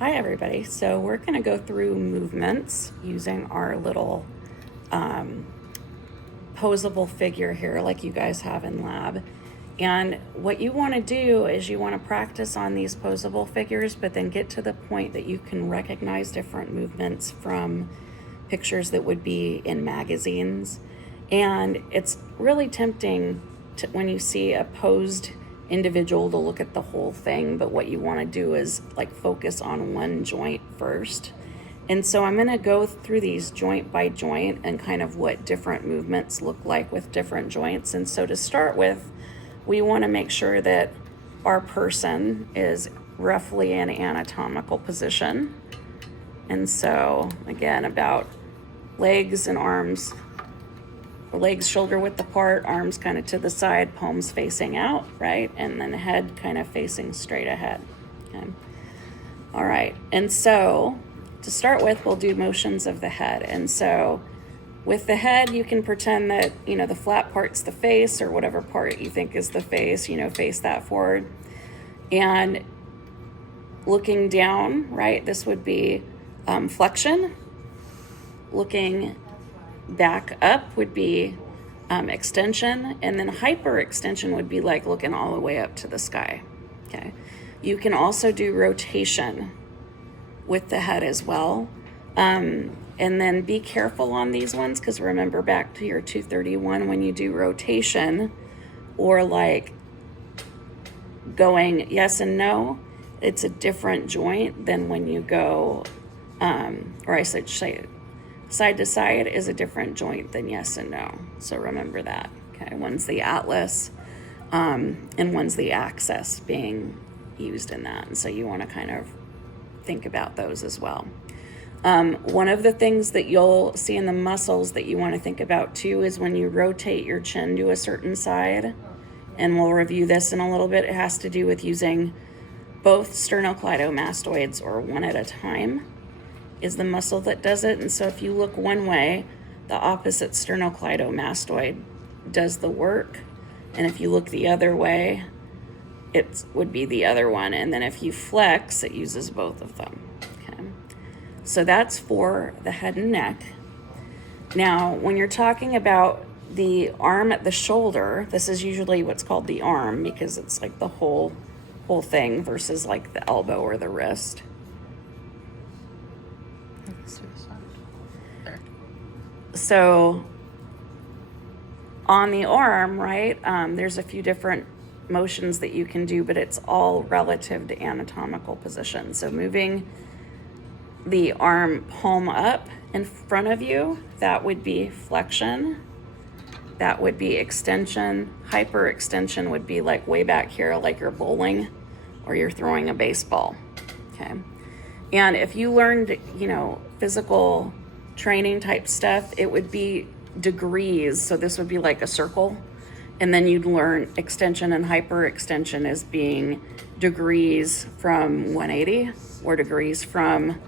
Hi everybody. So we're going to go through movements using our little posable figure here like you guys have in lab. And what you want to do is you want to practice on these posable figures, but then get to the point that you can recognize different movements from pictures that would be in magazines. And it's really tempting to, when you see a posed individual, to look at the whole thing, but what you want to do is like focus on one joint first. And so I'm going to go through these joint by joint and kind of what different movements look like with different joints. And so to start with, we want to make sure that our person is roughly in anatomical position. And so again, about legs and arms, legs shoulder width apart, arms kind of to the side, palms facing out, right? And then head kind of facing straight ahead. Okay. All right. And so to start with, we'll do motions of the head. And so with the head, you can pretend that, the flat part's the face, or whatever part you think is the face, face that forward. And looking down, right, this would be flexion. Looking back up would be extension, and then hyperextension would be like looking all the way up to the sky. Okay. You can also do rotation with the head as well. And then be careful on these ones, because remember back to your 231, when you do rotation or like going yes and no, it's a different joint than when you go, or I should say side to side is a different joint than yes and no. So remember that. Okay, one's the atlas, and one's the axis being used in that. And so you want to kind of think about those as well. One of the things that you'll see in the muscles that you want to think about too is when you rotate your chin to a certain side, and we'll review this in a little bit. It has to do with using both sternocleidomastoids, or one at a time is the muscle that does it. And so if you look one way, the opposite sternocleidomastoid does the work. And if you look the other way, it would be the other one. And then if you flex, it uses both of them. Okay. So that's for the head and neck. Now, when you're talking about the arm at the shoulder, this is usually what's called the arm, because it's like the whole thing versus like the elbow or the wrist. So on the arm, right, there's a few different motions that you can do, but it's all relative to anatomical position. So moving the arm palm up in front of you, that would be flexion. That would be extension. Hyperextension would be like way back here, like you're bowling or you're throwing a baseball. Okay. And if you learned, physical training type stuff, it would be degrees. So this would be like a circle. And then you'd learn extension and hyperextension as being degrees from 180, or degrees from,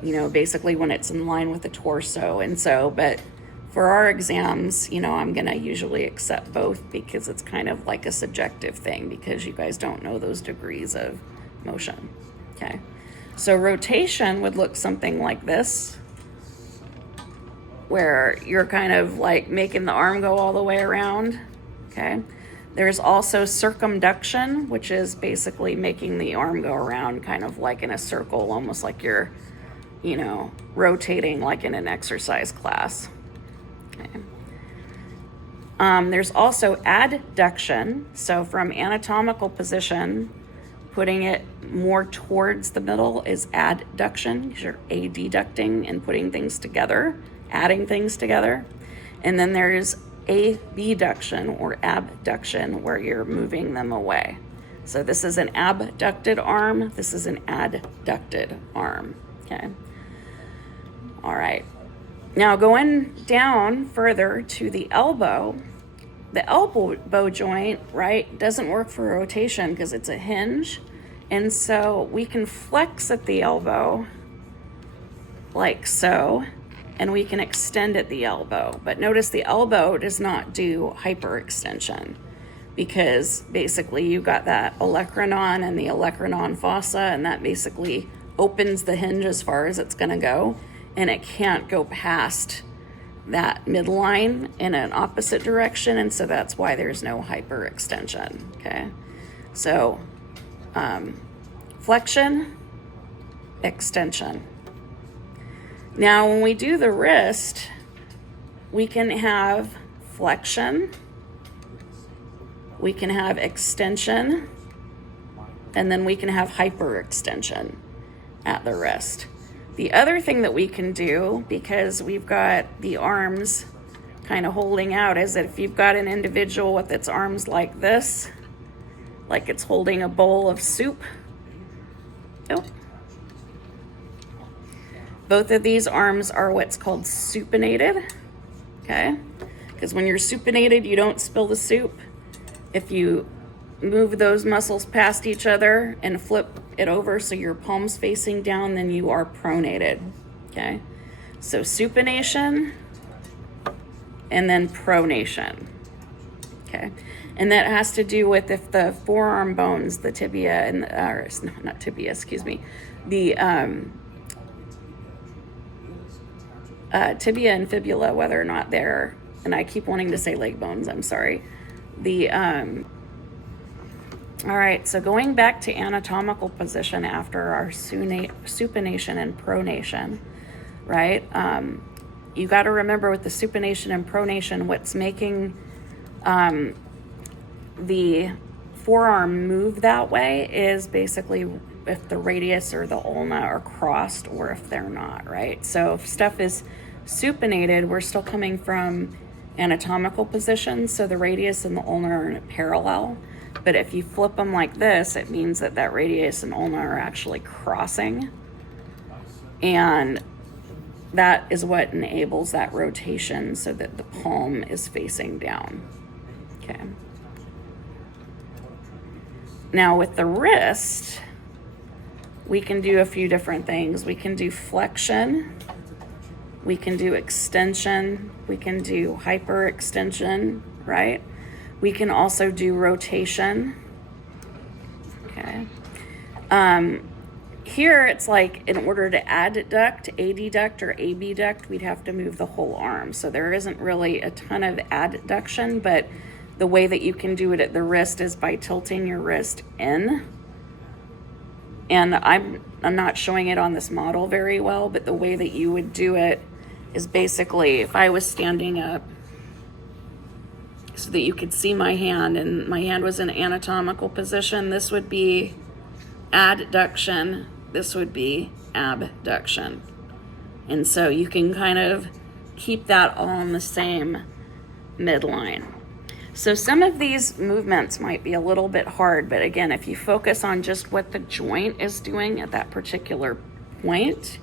basically when it's in line with the torso. And so, but for our exams, I'm going to usually accept both, because it's kind of like a subjective thing, because you guys don't know those degrees of motion. Okay. So rotation would look something like this, where you're kind of like making the arm go all the way around. Okay. There's also circumduction, which is basically making the arm go around kind of like in a circle, almost like you're, rotating like in an exercise class. Okay. There's also adduction. So from anatomical position, putting it more towards the middle is adduction. You're adducting and putting things together, adding things together. And then there's abduction or abduction, where you're moving them away. So this is an abducted arm. This is an adducted arm. Okay. All right. Now going down further to the elbow joint, right, doesn't work for rotation because it's a hinge. And so we can flex at the elbow like so, and we can extend at the elbow. But notice the elbow does not do hyperextension, because basically you got that olecranon and the olecranon fossa, and that basically opens the hinge as far as it's going to go, and it can't go past that midline in an opposite direction, and so that's why there's no hyperextension. Okay, so flexion, extension. Now when we do the wrist, we can have flexion, we can have extension, and then we can have hyperextension at the wrist. The other thing that we can do, because we've got the arms kind of holding out, is that if you've got an individual with its arms like this, like it's holding a bowl of soup, both of these arms are what's called supinated, okay? Because when you're supinated, you don't spill the soup. If you move those muscles past each other and flip it over so your palm's facing down, then you are pronated, okay? So supination and then pronation, okay? And that has to do with if the forearm bones, the tibia and not tibia, excuse me, the tibia and fibula, whether or not they're, and I keep wanting to say leg bones, I'm sorry. All right, so going back to anatomical position after our supination and pronation, right? You got to remember with the supination and pronation, what's making the forearm move that way is basically if the radius or the ulna are crossed or if they're not, right? So if stuff is supinated, we're still coming from anatomical position, so the radius and the ulna are in parallel. But if you flip them like this, it means that that radius and ulna are actually crossing. And that is what enables that rotation so that the palm is facing down. Okay. Now with the wrist, we can do a few different things. We can do flexion, we can do extension, we can do hyperextension, right? We can also do rotation. Okay. Here it's like in order to adduct, adduct, or abduct, we'd have to move the whole arm. So there isn't really a ton of adduction, but the way that you can do it at the wrist is by tilting your wrist in. And I'm not showing it on this model very well, but the way that you would do it is basically if I was standing up so that you could see my hand and my hand was in anatomical position, this would be adduction, this would be abduction. And so you can kind of keep that all in the same midline. So some of these movements might be a little bit hard, but again, if you focus on just what the joint is doing at that particular point,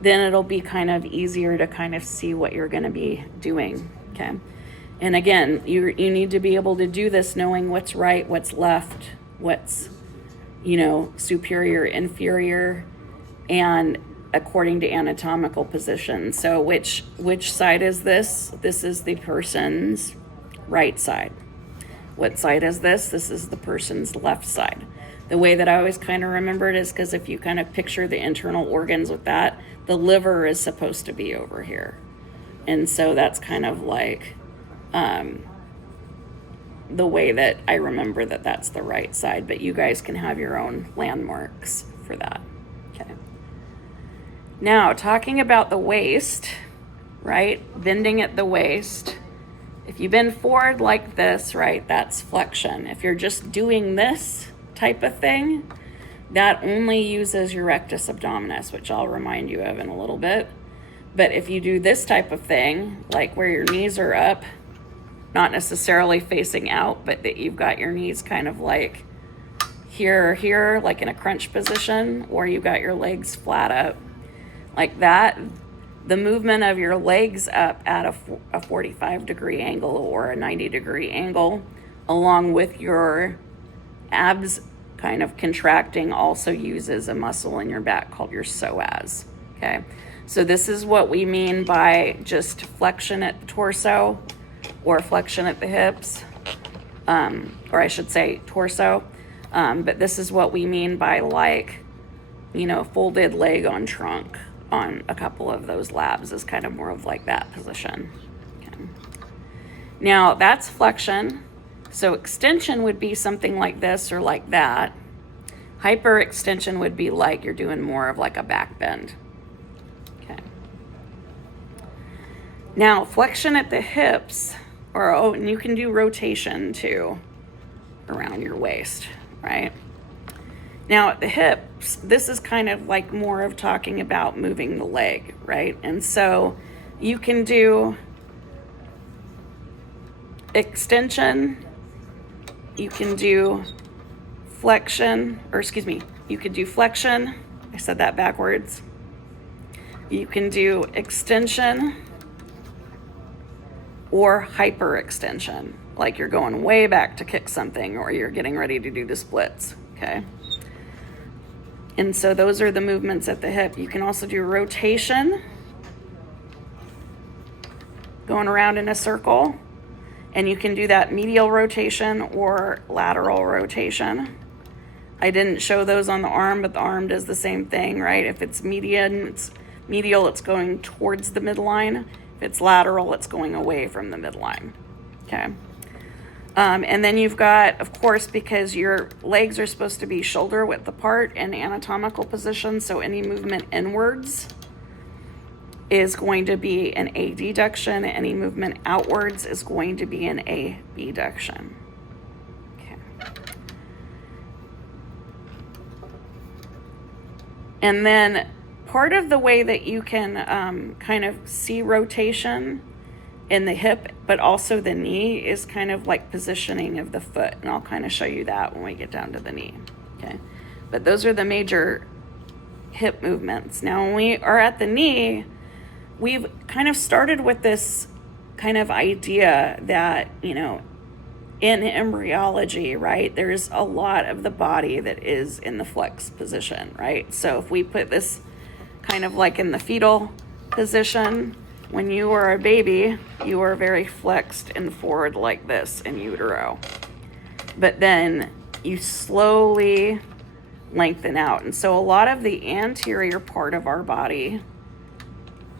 then it'll be kind of easier to kind of see what you're going to be doing, okay? And again, you need to be able to do this knowing what's right, what's left, what's, superior, inferior, and according to anatomical position. So which side is this? This is the person's right side. What side is this? This is the person's left side. The way that I always kind of remember it is because if you kind of picture the internal organs with that, the liver is supposed to be over here. And so that's kind of like the way that I remember that that's the right side, but you guys can have your own landmarks for that. Okay. Now, talking about the waist, right? Bending at the waist. If you bend forward like this, right, that's flexion. If you're just doing this type of thing, that only uses your rectus abdominis, which I'll remind you of in a little bit. But if you do this type of thing, like where your knees are up, not necessarily facing out, but that you've got your knees kind of like here, like in a crunch position, or you've got your legs flat up like that, the movement of your legs up at a 45-degree angle or a 90-degree angle, along with your abs kind of contracting, also uses a muscle in your back called your psoas, okay? So this is what we mean by just flexion at the torso or flexion at the hips, or I should say torso. But this is what we mean by like folded leg on trunk on a couple of those labs is kind of more of like that position. Okay. Now that's flexion. So extension would be something like this or like that. Hyperextension would be like you're doing more of like a back bend. Okay. Now flexion at the hips, and you can do rotation too around your waist, right? Now at the hips, this is kind of like more of talking about moving the leg, right? And so you can do extension, you can do flexion, you could do flexion. I said that backwards. You can do extension or hyperextension, like you're going way back to kick something or you're getting ready to do the splits, okay? And so those are the movements at the hip. You can also do rotation, going around in a circle, and you can do that medial rotation or lateral rotation. I didn't show those on the arm, but the arm does the same thing, right? If it's medial, it's going towards the midline. If it's lateral, it's going away from the midline, okay? And then you've got, of course, because your legs are supposed to be shoulder width apart in anatomical position, so any movement inwards is going to be an adduction. Any movement outwards is going to be an abduction. Okay. And then part of the way that you can kind of see rotation in the hip, but also the knee, is kind of like positioning of the foot. And I'll kind of show you that when we get down to the knee, okay? But those are the major hip movements. Now, when we are at the knee, we've kind of started with this kind of idea that, in embryology, right, there's a lot of the body that is in the flex position, right? So if we put this kind of like in the fetal position, when you are a baby, you are very flexed and forward like this in utero. But then you slowly lengthen out. And so a lot of the anterior part of our body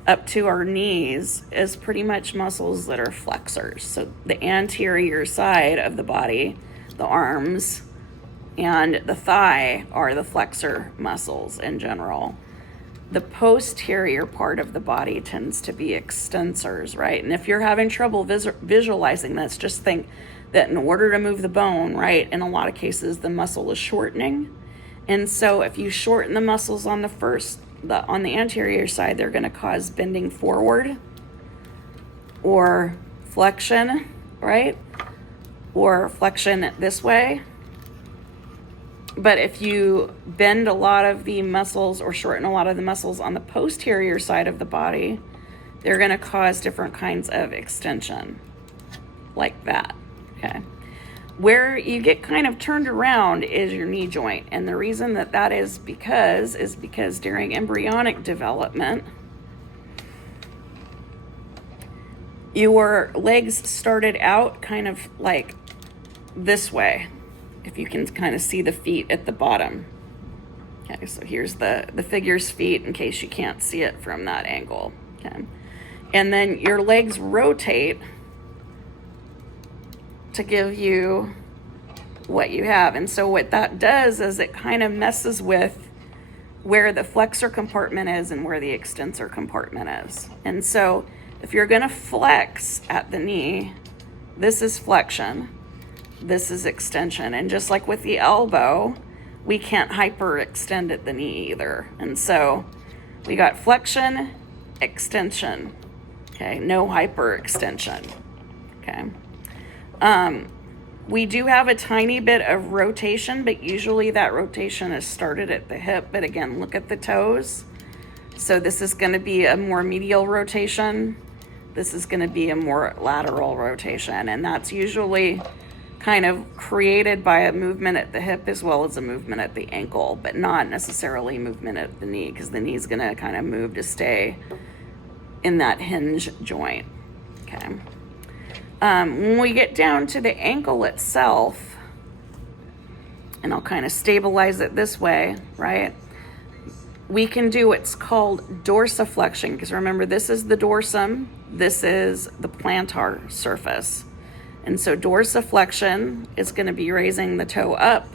up to our knees is pretty much muscles that are flexors. So the anterior side of the body, the arms and the thigh, are the flexor muscles in general. The posterior part of the body tends to be extensors, right? And if you're having trouble visualizing this, just think that in order to move the bone, right, in a lot of cases, the muscle is shortening. And so if you shorten the muscles on on the anterior side, they're going to cause bending forward or flexion, right? Or flexion this way. But if you bend a lot of the muscles or shorten a lot of the muscles on the posterior side of the body, they're going to cause different kinds of extension, like that, okay? Where you get kind of turned around is your knee joint. And the reason that is because during embryonic development, your legs started out kind of like this way. If you can kind of see the feet at the bottom. Okay, so here's the figure's feet in case you can't see it from that angle. Okay. And then your legs rotate to give you what you have. And so what that does is it kind of messes with where the flexor compartment is and where the extensor compartment is. And so if you're going to flex at the knee, this is flexion. This is extension. And just like with the elbow, we can't hyperextend at the knee either. And so we got flexion, extension, okay? No hyperextension, okay? We do have a tiny bit of rotation, but usually that rotation is started at the hip. But again, look at the toes. So this is going to be a more medial rotation. This is going to be a more lateral rotation. And that's usually kind of created by a movement at the hip as well as a movement at the ankle, but not necessarily movement at the knee, because the knee is going to kind of move to stay in that hinge joint, okay? When we get down to the ankle itself, and I'll kind of stabilize it this way, right? we can do what's called dorsiflexion, because remember, this is the dorsum, this is the plantar surface. And so dorsiflexion is going to be raising the toe up.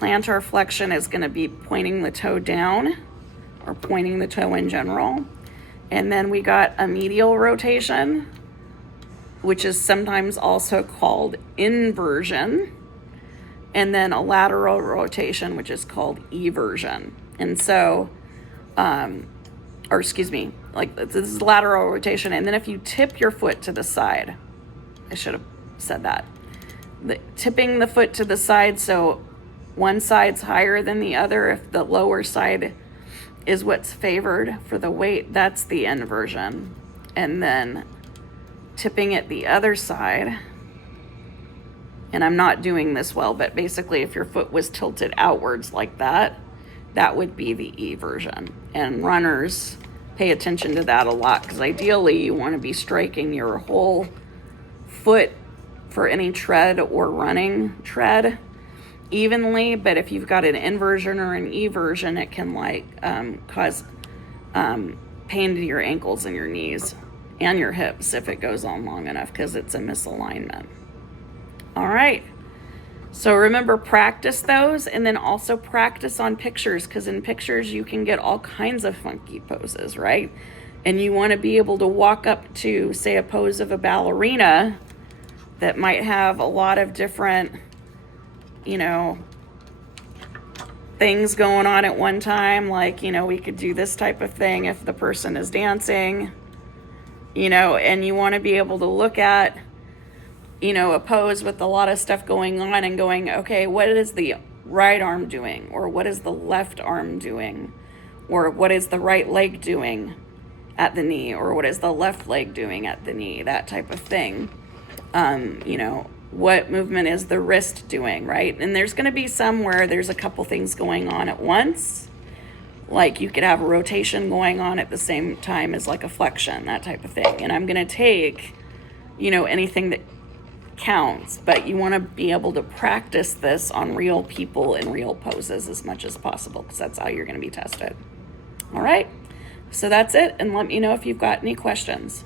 Plantar flexion is going to be pointing the toe down, or pointing the toe in general. And then we got a medial rotation, which is sometimes also called inversion. And then a lateral rotation, which is called eversion. And so, like this is lateral rotation. And then if you tip your foot to the side, I should have said that. Tipping the foot to the side, so one side's higher than the other. If the lower side is what's favored for the weight, that's the inversion. And then tipping it the other side, and I'm not doing this well, but basically if your foot was tilted outwards like that, that would be the eversion. And runners pay attention to that a lot, because ideally you want to be striking your whole foot for any tread or running tread evenly. But if you've got an inversion or an eversion, it can cause pain to your ankles and your knees and your hips if it goes on long enough, because it's a misalignment. All right. So remember, practice those, and then also practice on pictures, because in pictures you can get all kinds of funky poses, right? And you want to be able to walk up to, say, a pose of a ballerina that might have a lot of different, things going on at one time. Like, we could do this type of thing if the person is dancing, and you want to be able to look at, a pose with a lot of stuff going on and going, okay, what is the right arm doing? Or what is the left arm doing? Or what is the right leg doing at the knee? Or what is the left leg doing at the knee? That type of thing. What movement is the wrist doing, right? And there's going to be some where there's a couple things going on at once. Like you could have a rotation going on at the same time as like a flexion, that type of thing. And I'm going to take, anything that counts, but you want to be able to practice this on real people in real poses as much as possible, because that's how you're going to be tested. All right, so that's it, and let me know if you've got any questions.